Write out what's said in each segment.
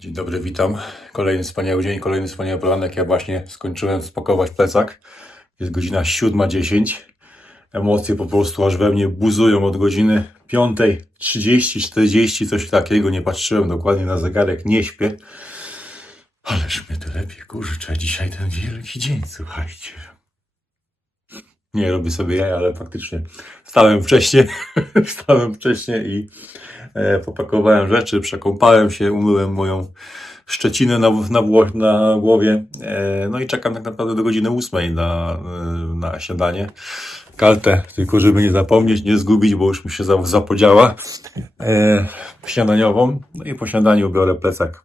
Dzień dobry, witam. Kolejny wspaniały dzień, kolejny wspaniały poranek. Ja właśnie skończyłem spakować plecak. Jest godzina 7.10. Emocje po prostu aż we mnie buzują od godziny 5.30, 40, coś takiego. Nie patrzyłem dokładnie na zegarek, nie śpię. Ależ mnie to lepiej kurczę, dzisiaj ten wielki dzień, słuchajcie. Nie robię sobie jaja, ale faktycznie wstałem wcześniej, wstałem wcześniej i popakowałem rzeczy, przekąpałem się, umyłem moją szczecinę na, na, na głowie. E, no i czekam tak naprawdę do godziny ósmej na, e, na śniadanie. Kartę, tylko żeby nie zapomnieć, nie zgubić, bo już mi się za- zapodziała e, śniadaniową. No i po śniadaniu biorę plecak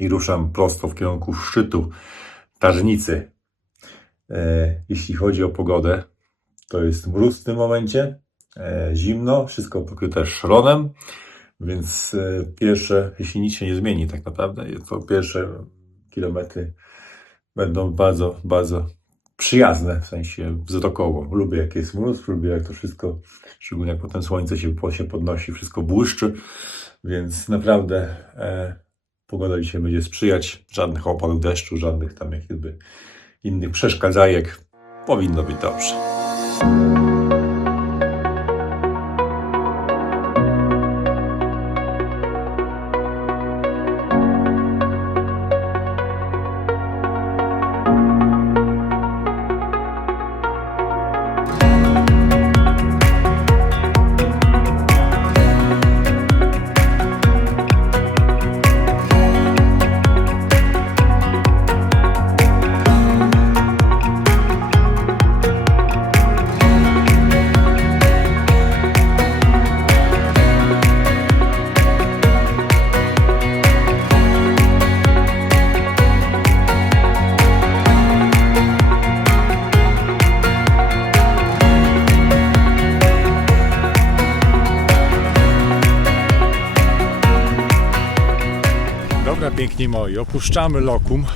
i ruszam prosto w kierunku szczytu Tarnicy. E, jeśli chodzi o pogodę, to jest mróz w tym momencie, e, zimno, wszystko pokryte szronem, więc e, pierwsze, jeśli nic się nie zmieni tak naprawdę, to pierwsze kilometry będą bardzo, bardzo przyjazne, w sensie wzrokowo. Lubię jak jest mróz, lubię jak to wszystko, szczególnie jak potem słońce się, się podnosi, wszystko błyszczy, więc naprawdę e, pogoda dzisiaj będzie sprzyjać, żadnych opadów deszczu, żadnych tam jakby innych przeszkadzajek. Powinno być dobrze. Opuszczamy lokum,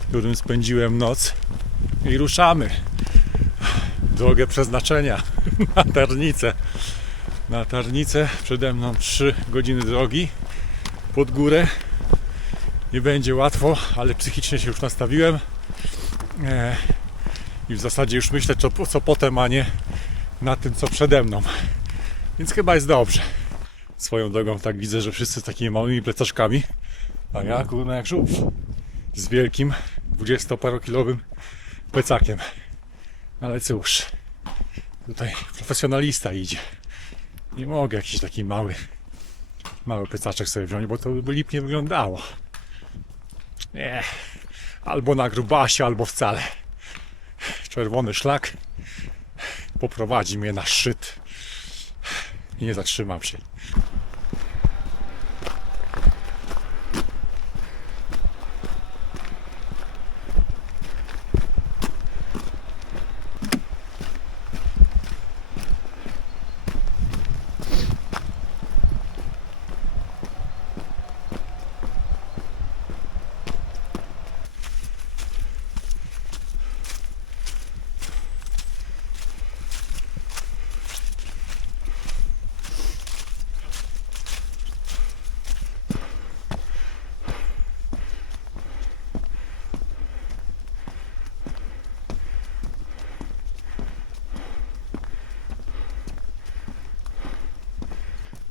w którym spędziłem noc i ruszamy drogę przeznaczenia na Tarnicę. Na Tarnicę przede mną 3 godziny drogi pod górę. Nie będzie łatwo, ale psychicznie się już nastawiłem e, i w zasadzie już myślę, co, co potem, a nie na tym, co przede mną. Więc chyba jest dobrze. Swoją drogą tak widzę, że wszyscy z takimi małymi plecaczkami a ja kurna jak żółw. Z wielkim 20-parokilowym plecakiem. Ale cóż, tutaj profesjonalista idzie. Nie mogę jakiś taki mały, mały plecaczek sobie wziąć, bo to by lipnie wyglądało. Nie, albo na grubasie, albo wcale. Czerwony szlak poprowadzi mnie na szczyt. I nie zatrzymam się.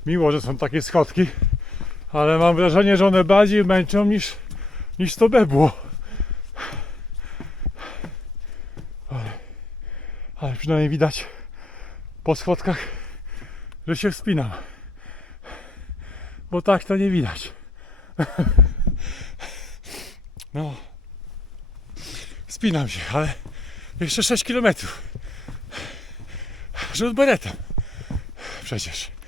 Miło, że są takie schodki, ale mam wrażenie, że one bardziej męczą niż, niż to bebło. Ale, ale przynajmniej widać po schodkach, że się wspinam. Bo tak to nie widać. No. Wspinam się, ale jeszcze 6 km. Rzut beretem. Przecież.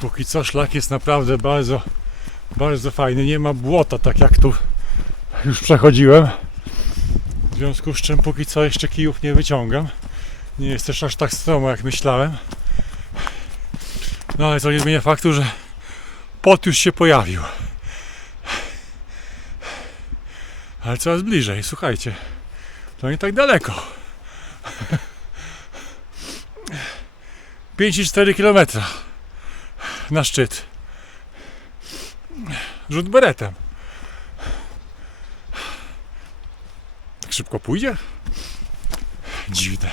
Póki co szlak jest naprawdę bardzo, bardzo fajny. Nie ma błota, tak jak tu już przechodziłem. W związku z czym póki co jeszcze kijów nie wyciągam. Nie jest też aż tak stromo jak myślałem. No ale co nie zmienia faktu, że pot już się pojawił. Ale coraz bliżej, słuchajcie. To nie tak daleko. 5,4 km na szczyt. Rzut beretem. Tak szybko pójdzie? Dziwne.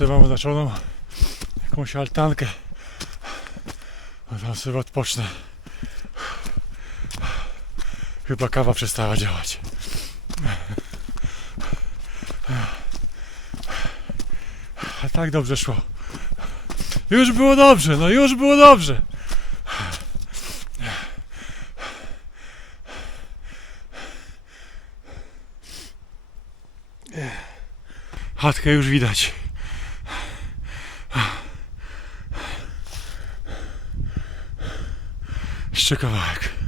Mapce mam oznaczoną jakąś altankę. A tam sobie odpocznę. Chyba kawa przestała działać. A tak dobrze szło. Już było dobrze, no już było dobrze. Chatkę już widać. Jeszcze kawałek.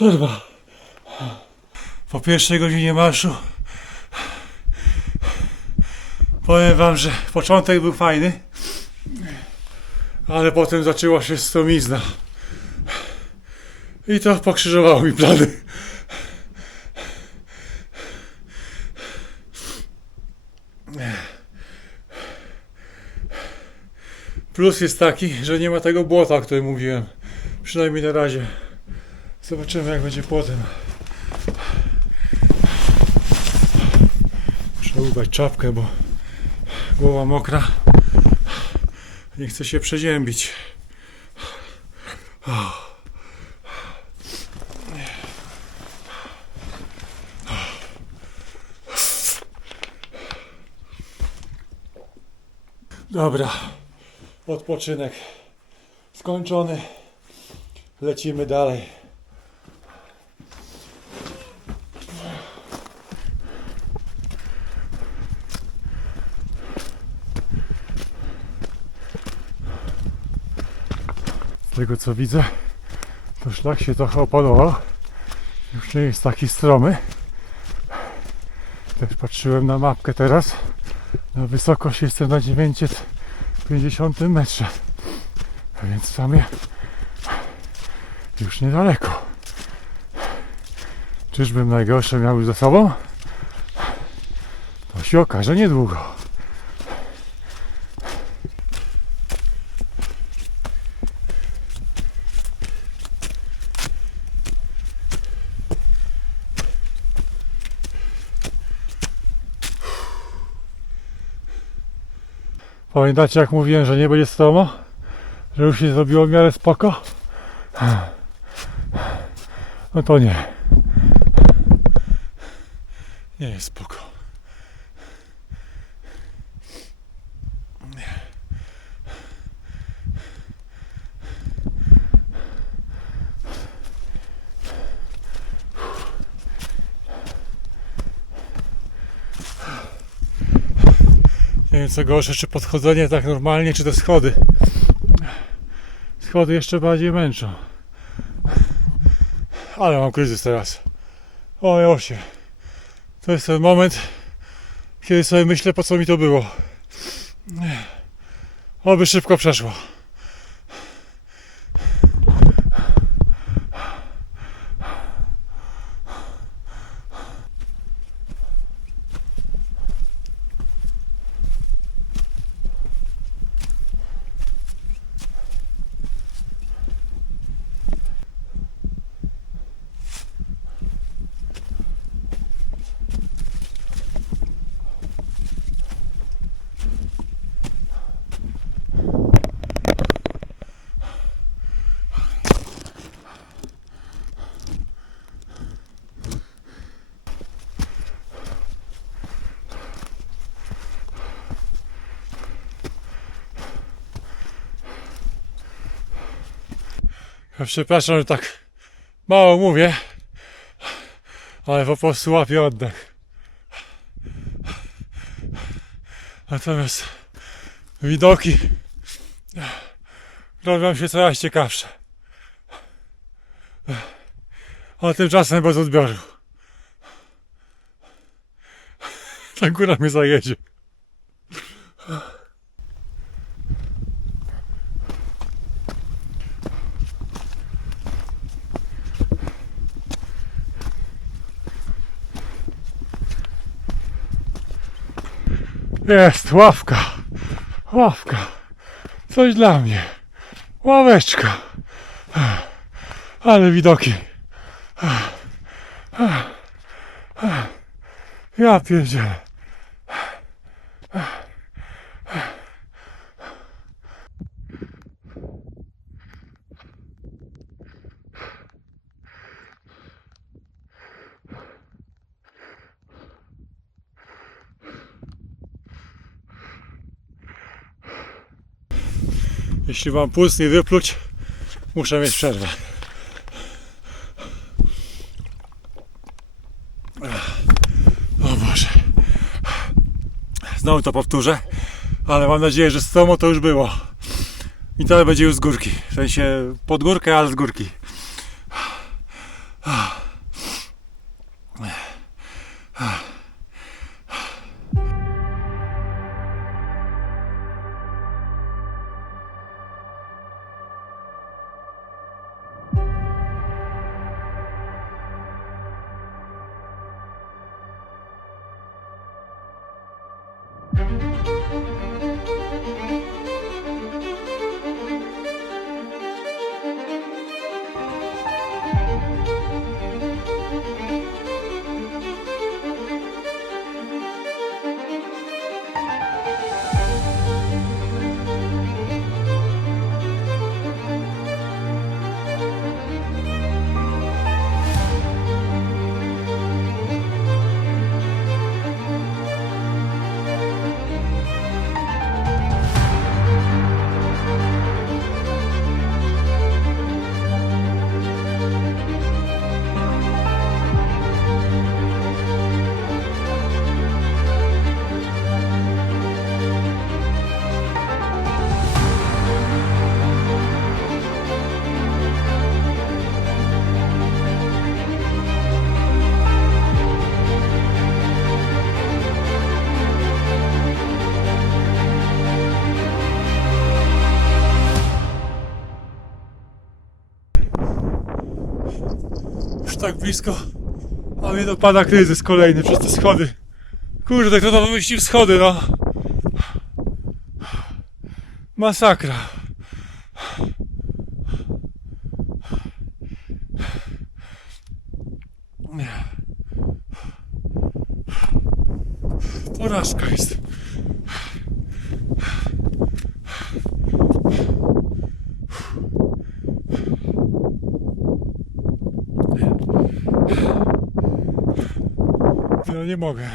Przerwa. Po pierwszej godzinie marszu powiem wam, że początek był fajny, ale potem zaczęła się stomizna. I to pokrzyżowało mi plany. Plus jest taki, że nie ma tego błota, o którym mówiłem. Przynajmniej na razie. Zobaczymy jak będzie potem. Muszę ubrać czapkę, bo głowa mokra. Nie chcę się przeziębić. Dobra, odpoczynek skończony. Lecimy dalej. Tego co widzę, to szlak się trochę opanował. Już nie jest taki stromy. Też patrzyłem na mapkę teraz. Na wysokość jestem na 950 metrze. A więc w sumie już niedaleko. Czyżbym najgorsze miał za sobą? To się okaże niedługo. Pamiętacie jak mówiłem, że nie będzie stromo? Że już się zrobiło w miarę spoko? No to nie. Nie jest spoko. Co gorsze, czy podchodzenie tak normalnie, czy te schody. Schody jeszcze bardziej męczą. Ale mam kryzys teraz. O Josie. To jest ten moment, kiedy sobie myślę, po co mi to było. Oby szybko przeszło. Przepraszam, że tak mało mówię, ale po prostu łapię oddech. Natomiast widoki robią się coraz ciekawsze. A tymczasem bez odbioru. Ta góra mnie zajedzie. Jest ławka. Ławka. Coś dla mnie. Ławeczka. Ale widoki. Ja pierdzielę. Jeśli mam puls nie wypluć, muszę mieć przerwę. O Boże. Znowu to powtórzę, ale mam nadzieję, że z tomu to już było. I to będzie już z górki. W sensie pod górkę, ale z górki. Tak blisko, a mnie dopada kryzys kolejny przez te schody. Kurde, kto to wymyślił schody, no? Masakra. Porażka jest. No nie mogę.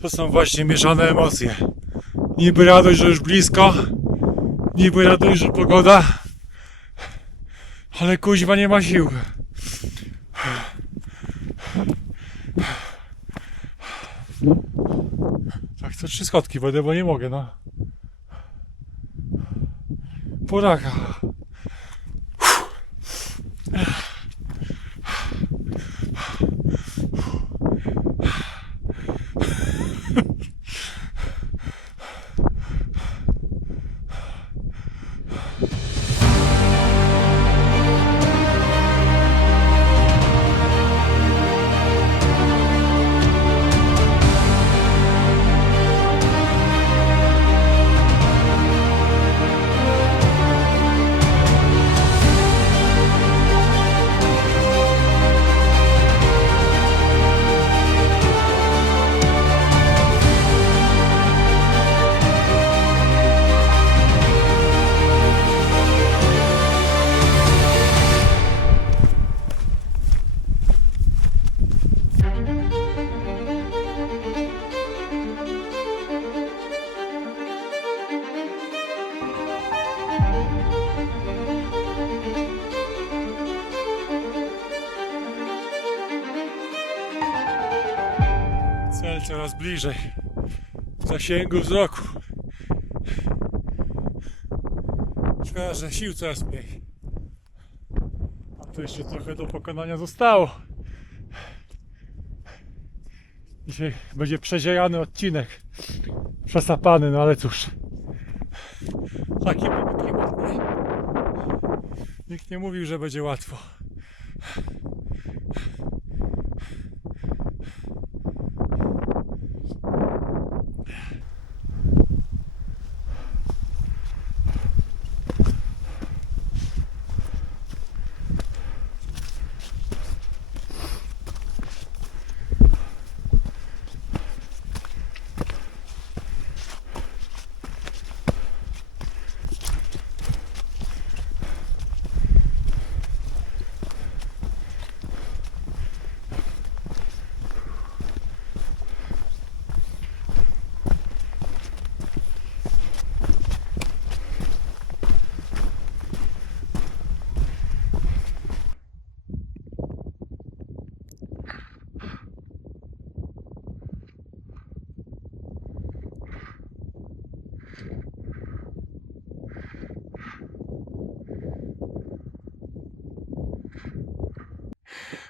To są właśnie mieszane emocje. Niby radość, że już blisko, niby radość, że pogoda, ale kuźwa nie ma sił. Tak, co trzy schodki będę, bo nie mogę, no. Poraka. Zasięgu wzroku. Szkoda, że sił coraz mniej. A tu jeszcze trochę do pokonania zostało. Dzisiaj będzie przezierany odcinek. Przesapany, no ale cóż. Taki mamy klimat? Nikt nie mówił, że będzie łatwo.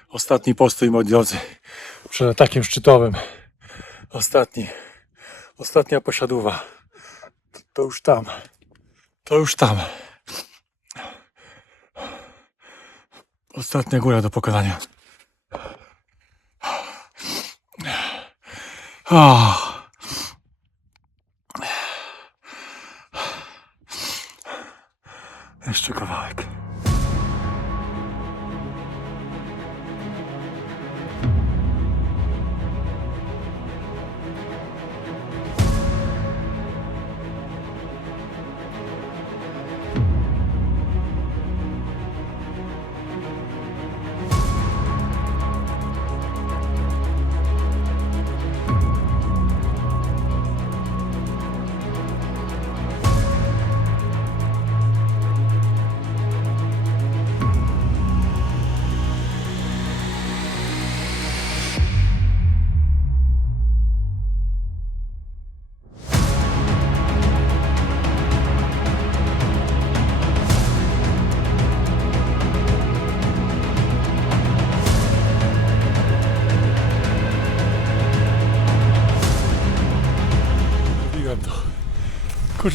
Ostatni postój, moi drodzy, przed atakiem szczytowym. Ostatni. Ostatnia posiadówa. To, to już tam. To już tam. Ostatnia góra do pokonania. Ah.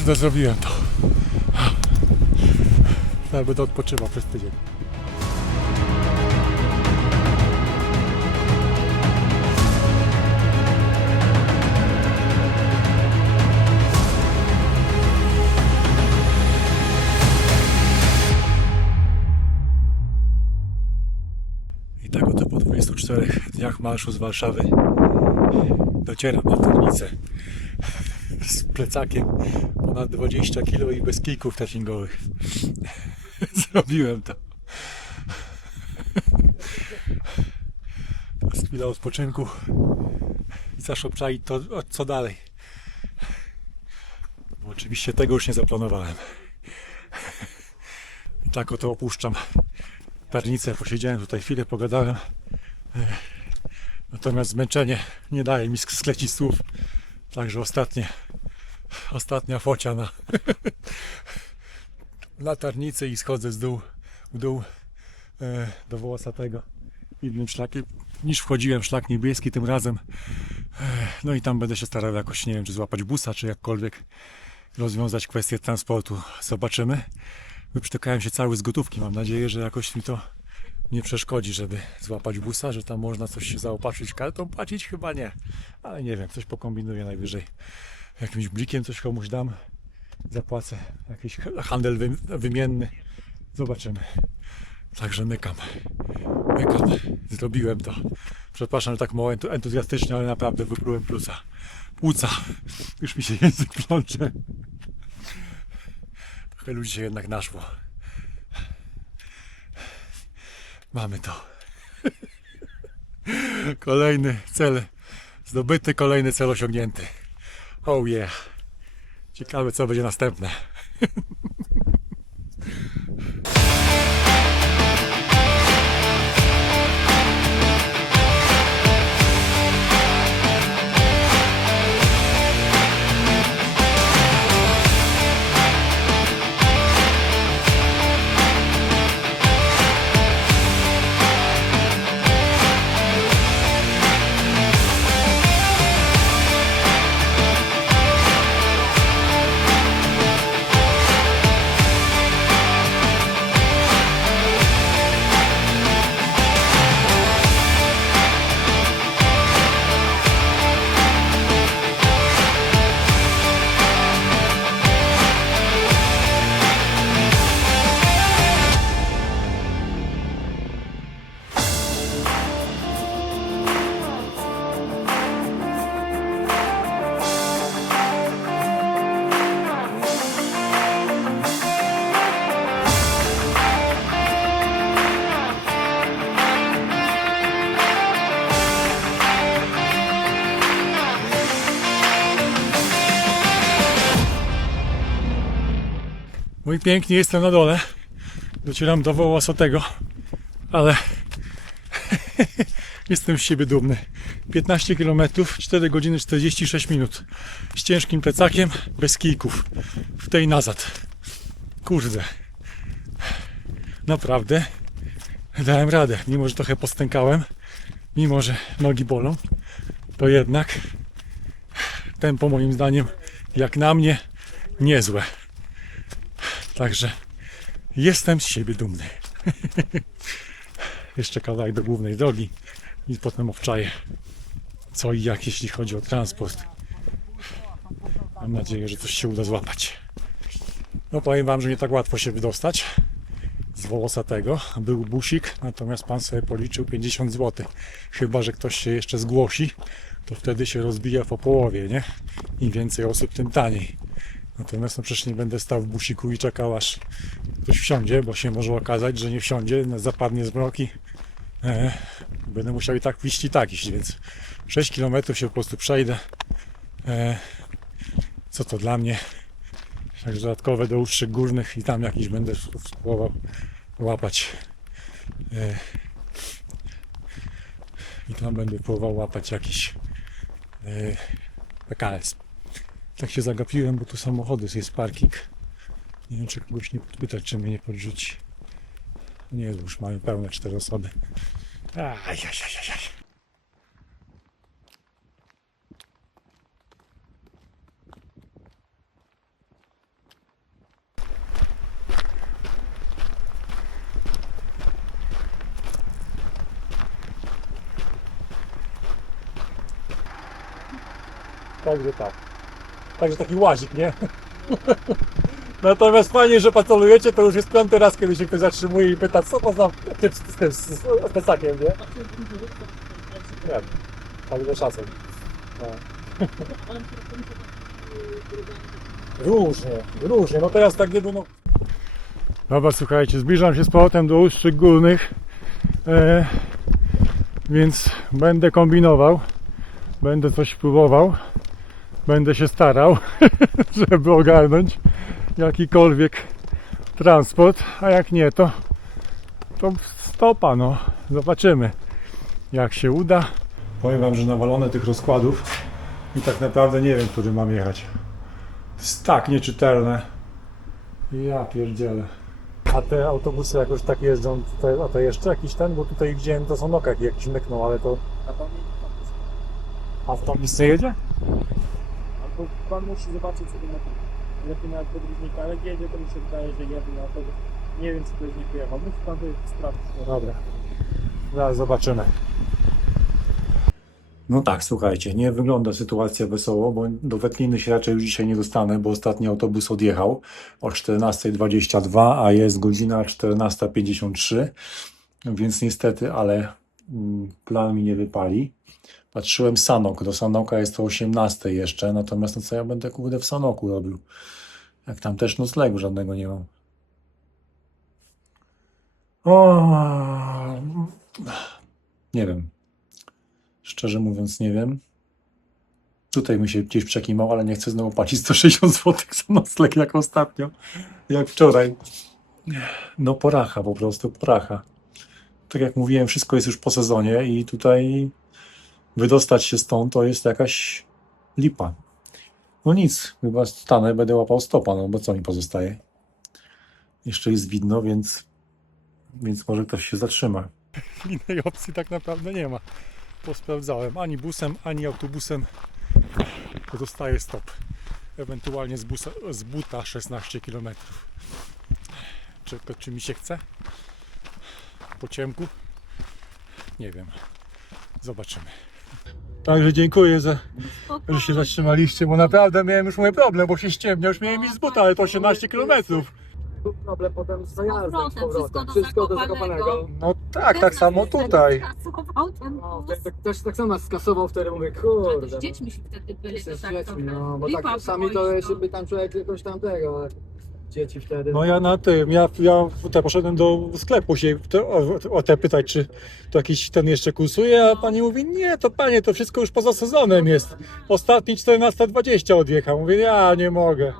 Kurde, zrobiłem to. Teraz będę odpoczywał przez tydzień. I tak oto po 24 dniach marszu z Warszawy docieram na Tornicę z plecakiem ponad 20 kg i bez kijków trekkingowych. Zrobiłem to. Teraz chwila odpoczynku i zaszopczali to, co dalej. Bo oczywiście tego już nie zaplanowałem. I tak oto opuszczam Tarnicę. Posiedziałem tutaj chwilę, pogadałem. Natomiast zmęczenie nie daje mi sk- sklecić słów. Także ostatnie, ostatnia focia na latarnicy i schodzę z dół, w dół e, do Wołosatego innym szlakiem niż wchodziłem, szlak niebieski tym razem. E, no i tam będę się starał jakoś, nie wiem, czy złapać busa, czy jakkolwiek rozwiązać kwestię transportu. Zobaczymy. Wyprztykałem się cały z gotówki. Mam nadzieję, że jakoś mi to nie przeszkodzi, żeby złapać busa, że tam można coś się zaopatrzyć kartą, płacić chyba nie. Ale nie wiem, coś pokombinuję najwyżej. Jakimś blikiem coś komuś dam, zapłacę. Jakiś handel wy- wymienny. Zobaczymy. Także mykam. Mykam. Zrobiłem to. Przepraszam, że tak mało entu- entuzjastycznie, ale naprawdę wyplułem plusa. Płuca. Już mi się język plącze. Trochę ludzi się jednak naszło. Mamy to. Kolejny cel zdobyty, kolejny cel osiągnięty. Oh yeah. Ciekawe co będzie następne. Mój pięknie jestem na dole. Docieram do Wołosotego, ale jestem z siebie dumny. 15 km, 4 godziny 46 minut. Z ciężkim plecakiem, bez kijków. W tej nazad. Kurde. Naprawdę dałem radę. Mimo, że trochę postękałem, mimo, że nogi bolą, to jednak tempo moim zdaniem, jak na mnie, niezłe. Także jestem z siebie dumny. Jeszcze kawałek do głównej drogi i potem obczaję co i jak, jeśli chodzi o transport. Mam nadzieję, że coś się uda złapać. No powiem Wam, że nie tak łatwo się wydostać z Wołosatego. Był busik, natomiast Pan sobie policzył 50 zł. Chyba, że ktoś się jeszcze zgłosi, to wtedy się rozbija po połowie, nie? Im więcej osób, tym taniej. Natomiast no przecież nie będę stał w busiku i czekał aż ktoś wsiądzie, bo się może okazać, że nie wsiądzie, zapadnie zmrok i e, będę musiał i tak iść i tak iść, więc 6 km się po prostu przejdę. E, co to dla mnie? Także dodatkowe do uszczyk górnych i tam jakiś będę spróbował łapać. E, I tam będę próbował łapać jakiś e, PKS. Tak się zagapiłem, bo tu samochody, jest parking. Nie wiem, czy kogoś nie podpytać, czy mnie nie podrzuci. Nie, już mamy pełne cztery osoby. Ajajajajaj. Także tak. Także taki łazik, nie? Natomiast fajnie, że patrolujecie, to już jest piąty raz, kiedy się ktoś zatrzymuje i pyta, co to za typ z, tym, plecakiem, nie? Nie, także szacun. No. Różnie, różnie, no teraz tak gdyby no... Dobra, słuchajcie, zbliżam się z powrotem do Ustrzyk Górnych, e, więc będę kombinował, będę coś próbował, będę się starał, żeby ogarnąć jakikolwiek transport, a jak nie, to, to stopa, no. Zobaczymy, jak się uda. Powiem Wam, że nawalone tych rozkładów I tak naprawdę nie wiem, który mam jechać. To jest tak nieczytelne. Ja pierdzielę. A te autobusy jakoś tak jeżdżą, tutaj, a to jeszcze jakiś ten, bo tutaj widziałem, to są nokach jakiś myknął, ale to... A w tą nic nie jedzie? Albo pan musi zobaczyć sobie na lepiej nawet podróżnika, ale jedzie, to mi się wydaje, że jedzie na autobus. Nie wiem, czy ktoś nie pojechał. Musi pan to sprawdzić. Dobra. Zaraz zobaczymy. No tak, słuchajcie, nie wygląda sytuacja wesoło, bo do Wetliny się raczej już dzisiaj nie dostanę, bo ostatni autobus odjechał o 14.22, a jest godzina 14.53, więc niestety, ale mm, plan mi nie wypali. Patrzyłem Sanok, do Sanoka jest to 18 jeszcze, natomiast no co ja będę kurde w Sanoku robił? Jak tam też noclegu żadnego nie mam. O, nie wiem. Szczerze mówiąc, nie wiem. Tutaj mi się gdzieś przekimał, ale nie chcę znowu płacić 160 zł za nocleg jak ostatnio, jak wczoraj. No poracha po prostu, poracha. Tak jak mówiłem, wszystko jest już po sezonie i tutaj wydostać się stąd to jest jakaś lipa. No nic, chyba stanę, będę łapał stopa, no bo co mi pozostaje? Jeszcze jest widno, więc, więc może ktoś się zatrzyma. Innej opcji tak naprawdę nie ma. Posprawdzałem ani busem, ani autobusem. Pozostaje stop. Ewentualnie z, busa, z buta 16 km. Czy, czy mi się chce? Po ciemku? Nie wiem. Zobaczymy. Także dziękuję, że, że się zatrzymaliście, bo naprawdę miałem już mój problem, bo się ściemnia, już miałem iść z buta, ale to 18 km. Był problem potem z zajazdem, z powrotem. wszystko do Wszystko do Zakopanego. No tak, tak samo tutaj. Ten No, tak, tak, też tak samo skasował wtedy, mówię, kurde. Z dziećmi się wtedy byli, no, to z tak dziećmi, trochę no, bo tak sami to iść, jeszcze by tam człowiek jakoś tam tego, ale dzieci wtedy. No ja na tym, ja, ja tutaj poszedłem do sklepu się te, o, o te pytać, czy to jakiś ten jeszcze kursuje, a pani mówi, nie, to panie, to wszystko już poza sezonem jest. Ostatni 14.20 odjechał. Mówię, ja nie mogę.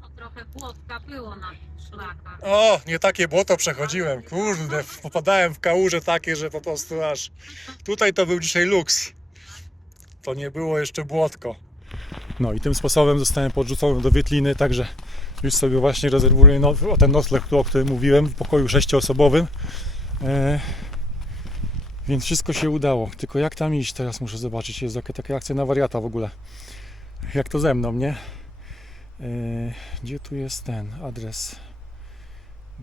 No trochę błotka było na szlakach. O, nie takie błoto przechodziłem, kurde, popadałem w kałuże takie, że po prostu aż... Tutaj to był dzisiaj luks. To nie było jeszcze błotko. No i tym sposobem zostałem podrzucony do Wietliny, także już sobie właśnie rezerwuję no, ten nocleg, o którym mówiłem, w pokoju sześcioosobowym. E, więc wszystko się udało. Tylko jak tam iść teraz muszę zobaczyć. Jest jaka taka akcja na wariata w ogóle. Jak to ze mną, nie? E, gdzie tu jest ten adres?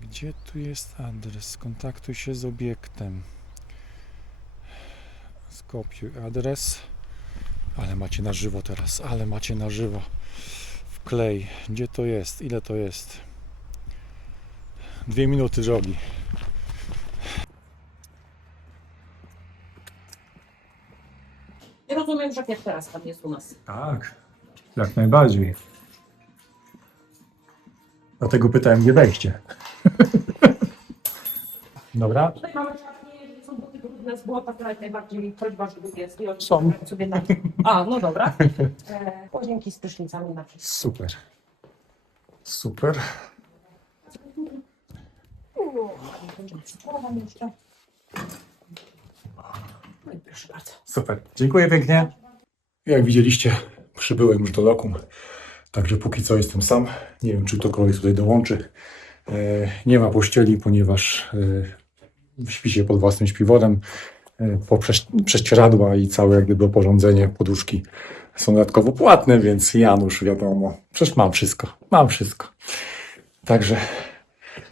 Gdzie tu jest adres? Skontaktuj się z obiektem. Skopiuj adres. Ale macie na żywo teraz, ale macie na żywo. Wklej. Gdzie to jest? Ile to jest? Dwie minuty drogi. Nie rozumiem, że jak teraz pan jest u nas. Tak, jak najbardziej. Dlatego pytałem, gdzie wejście. Dobra. Tutaj mamy czarnie, są z błota, to jak najbardziej prośba, żeby jest. I Są. Sobie na... A, no dobra. E, łazienki z prysznicami na wszystko. Super. Super. Jeszcze. No i proszę bardzo. Super. Dziękuję pięknie. Jak widzieliście, przybyłem już do lokum. Także póki co jestem sam. Nie wiem, czy ktokolwiek tutaj dołączy. E, nie ma pościeli, ponieważ e, śpi się pod własnym śpiworem. E, po prześcieradła i całe jak gdyby oporządzenie, poduszki są dodatkowo płatne, więc Janusz, wiadomo. Przecież mam wszystko. Mam wszystko. Także,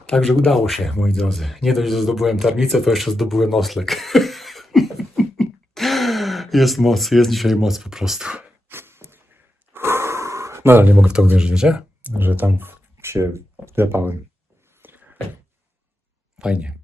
także udało się, moi drodzy. Nie dość, że zdobyłem tarnicę, to jeszcze zdobyłem nocleg. Jest moc, jest dzisiaj moc po prostu. Nadal nie mogę w to uwierzyć, wiecie? Że tam się odklepałem. Fajnie.